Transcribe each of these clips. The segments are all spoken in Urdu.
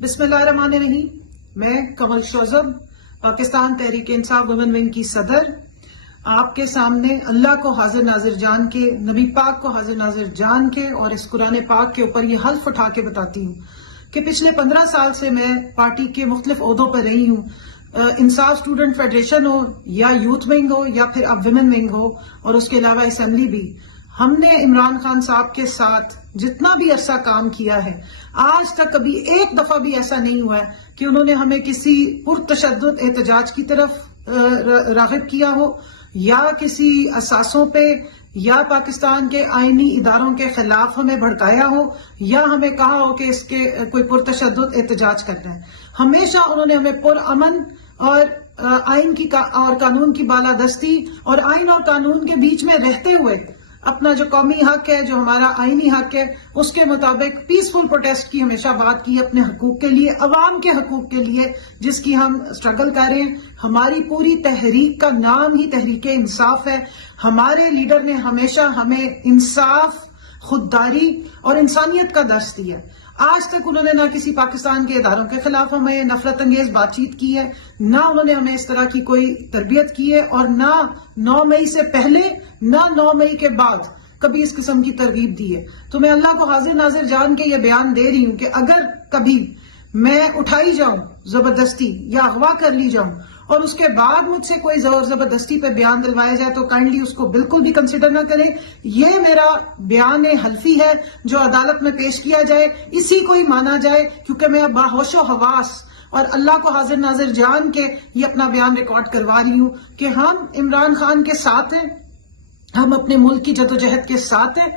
بسم اللہ الرحمن الرحیم. میں کمل شوزب، پاکستان تحریک انصاف وومن ونگ کی صدر، آپ کے سامنے اللہ کو حاضر ناظر جان کے، نبی پاک کو حاضر ناظر جان کے اور اس قرآن پاک کے اوپر یہ حلف اٹھا کے بتاتی ہوں کہ پچھلے 15 سال سے میں پارٹی کے مختلف عہدوں پر رہی ہوں. انصاف اسٹوڈنٹ فیڈریشن ہو یا یوتھ ونگ ہو یا پھر اب ویمن ونگ ہو اور اس کے علاوہ اسمبلی بھی، ہم نے عمران خان صاحب کے ساتھ جتنا بھی عرصہ کام کیا ہے، آج تک کبھی ایک دفعہ بھی ایسا نہیں ہوا ہے کہ انہوں نے ہمیں کسی پرتشدد احتجاج کی طرف راغب کیا ہو، یا کسی اساسوں پہ یا پاکستان کے آئینی اداروں کے خلاف ہمیں بھڑکایا ہو، یا ہمیں کہا ہو کہ اس کے کوئی پرتشدد احتجاج کرنا ہے. ہمیشہ انہوں نے ہمیں پرامن اور آئین کی اور قانون کی بالادستی اور آئین اور قانون کے بیچ میں رہتے ہوئے اپنا جو قومی حق ہے، جو ہمارا آئینی حق ہے، اس کے مطابق پیسفل پروٹیسٹ کی ہمیشہ بات کی، اپنے حقوق کے لیے، عوام کے حقوق کے لیے جس کی ہم اسٹرگل کر رہے ہیں. ہماری پوری تحریک کا نام ہی تحریک انصاف ہے. ہمارے لیڈر نے ہمیشہ ہمیں انصاف، خودداری اور انسانیت کا درس دیا. آج تک انہوں نے نہ کسی پاکستان کے اداروں کے خلاف ہمیں نفرت انگیز بات چیت کی ہے، نہ انہوں نے ہمیں اس طرح کی کوئی تربیت کی ہے، اور نہ 9 مئی سے پہلے نہ 9 مئی کے بعد کبھی اس قسم کی ترغیب دی ہے. تو میں اللہ کو حاضر ناظر جان کے یہ بیان دے رہی ہوں کہ اگر کبھی میں اٹھائی جاؤں زبردستی یا اغوا کر لی جاؤں اور اس کے بعد مجھ سے کوئی زور زبردستی پہ بیان دلوایا جائے تو کائنڈلی اس کو بالکل بھی کنسیڈر نہ کریں. یہ میرا بیان حلفی ہے جو عدالت میں پیش کیا جائے، اسی کو ہی مانا جائے، کیونکہ میں باہوش و حواس اور اللہ کو حاضر ناظر جان کے یہ اپنا بیان ریکارڈ کروا رہی ہوں کہ ہم عمران خان کے ساتھ ہیں، ہم اپنے ملک کی جدوجہد کے ساتھ ہیں،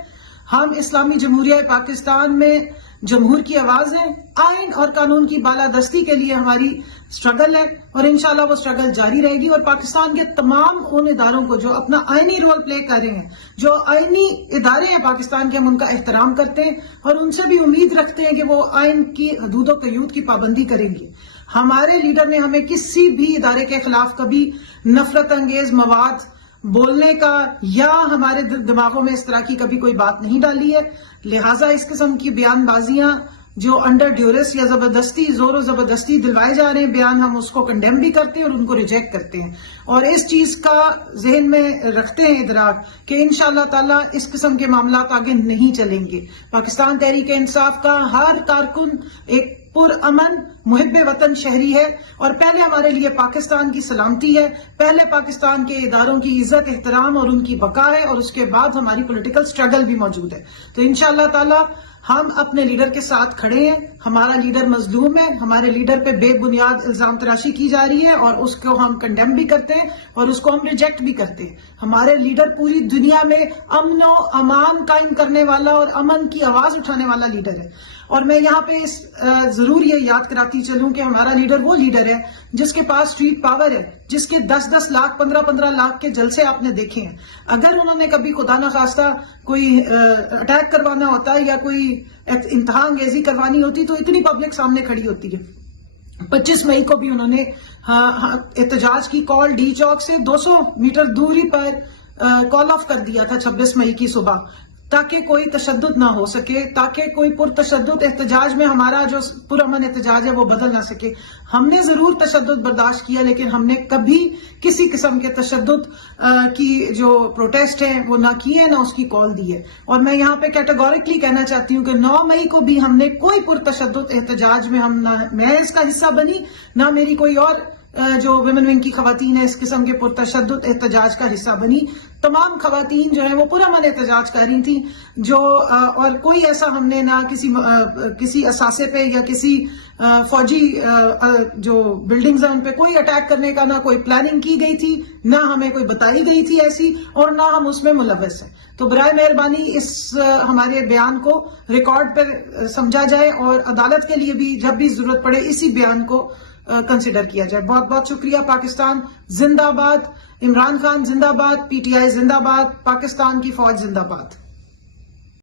ہم اسلامی جمہوریہ پاکستان میں جمہور کی آواز ہے، آئین اور قانون کی بالادستی کے لیے ہماری سٹرگل ہے، اور انشاءاللہ وہ سٹرگل جاری رہے گی. اور پاکستان کے تمام ان اداروں کو جو اپنا آئینی رول پلے کر رہے ہیں، جو آئینی ادارے ہیں پاکستان کے، ہم ان کا احترام کرتے ہیں اور ان سے بھی امید رکھتے ہیں کہ وہ آئین کی حدود و قیود کی پابندی کریں گے. ہمارے لیڈر نے ہمیں کسی بھی ادارے کے خلاف کبھی نفرت انگیز مواد بولنے کا یا ہمارے دماغوں میں اس طرح کی کبھی کوئی بات نہیں ڈالی ہے. لہٰذا اس قسم کی بیان بازیاں جو انڈر ڈیورس یا زبردستی، زور و زبردستی دلوائے جا رہے ہیں بیان، ہم اس کو کنڈیم بھی کرتے ہیں اور ان کو ریجیکٹ کرتے ہیں، اور اس چیز کا ذہن میں رکھتے ہیں ادراک کہ انشاءاللہ تعالی اس قسم کے معاملات آگے نہیں چلیں گے. پاکستان تحریک انصاف کا ہر کارکن ایک پرامن محب وطن شہری ہے، اور پہلے ہمارے لیے پاکستان کی سلامتی ہے، پہلے پاکستان کے اداروں کی عزت احترام اور ان کی بقا ہے، اور اس کے بعد ہماری پولیٹیکل سٹرگل بھی موجود ہے. تو انشاءاللہ تعالی ہم اپنے لیڈر کے ساتھ کھڑے ہیں. ہمارا لیڈر مظلوم ہے، ہمارے لیڈر پہ بے بنیاد الزام تراشی کی جا رہی ہے، اور اس کو ہم کنڈیم بھی کرتے ہیں اور اس کو ہم ریجیکٹ بھی کرتے ہیں. ہمارے لیڈر پوری دنیا میں امن و امان قائم کرنے والا اور امن کی آواز اٹھانے والا لیڈر ہے. اور میں یہاں پہ ضرور یہ یاد کراتی چلوں کہ ہمارا لیڈر وہ لیڈر ہے جس کے پاس اسٹریٹ پاور ہے، جس کے 10-10 لاکھ 15-15 لاکھ کے جلسے آپ نے دیکھے ہیں. اگر انہوں نے کبھی خدا نخواستہ کوئی اٹیک کروانا ہوتا ہے یا کوئی انتہا انگیزی کروانی ہوتی تو اتنی پبلک سامنے کھڑی ہوتی ہے. 25 مئی کو بھی انہوں نے احتجاج کی کال ڈی چوک سے 200 میٹر دوری پر کال آف کر دیا تھا 26 مئی کی صبح، تاکہ کوئی تشدد نہ ہو سکے، تاکہ کوئی پرتشدد احتجاج میں ہمارا جو پرامن احتجاج ہے وہ بدل نہ سکے. ہم نے ضرور تشدد برداشت کیا، لیکن ہم نے کبھی کسی قسم کے تشدد کی جو پروٹیسٹ ہے وہ نہ کی ہے، نہ اس کی کال دی ہے. اور میں یہاں پہ کیٹیگوریکلی کہنا چاہتی ہوں کہ 9 مئی کو بھی ہم نے کوئی پرتشدد احتجاج میں میں اس کا حصہ بنی، نہ میری کوئی اور جو ویمن ونگ کی خواتین ہیں اس قسم کے پرتشدد احتجاج کا حصہ بنی. تمام خواتین جو ہیں وہ پرامن احتجاج کر رہی تھیں، اور کوئی ایسا ہم نے نہ کسی اثاثے پہ یا کسی فوجی جو بلڈنگز ہیں ان پہ کوئی اٹیک کرنے کا نہ کوئی پلاننگ کی گئی تھی، نہ ہمیں کوئی بتائی گئی تھی ایسی، اور نہ ہم اس میں ملوث ہیں. تو برائے مہربانی اس ہمارے بیان کو ریکارڈ پر سمجھا جائے، اور عدالت کے لیے بھی جب بھی ضرورت پڑے اسی بیان کو کنسیڈر کیا جائے. بہت بہت شکریہ. پاکستان زندہ باد، عمران خان زندہ باد، پی ٹی آئی زندہ باد، پاکستان کی فوج زندہ باد.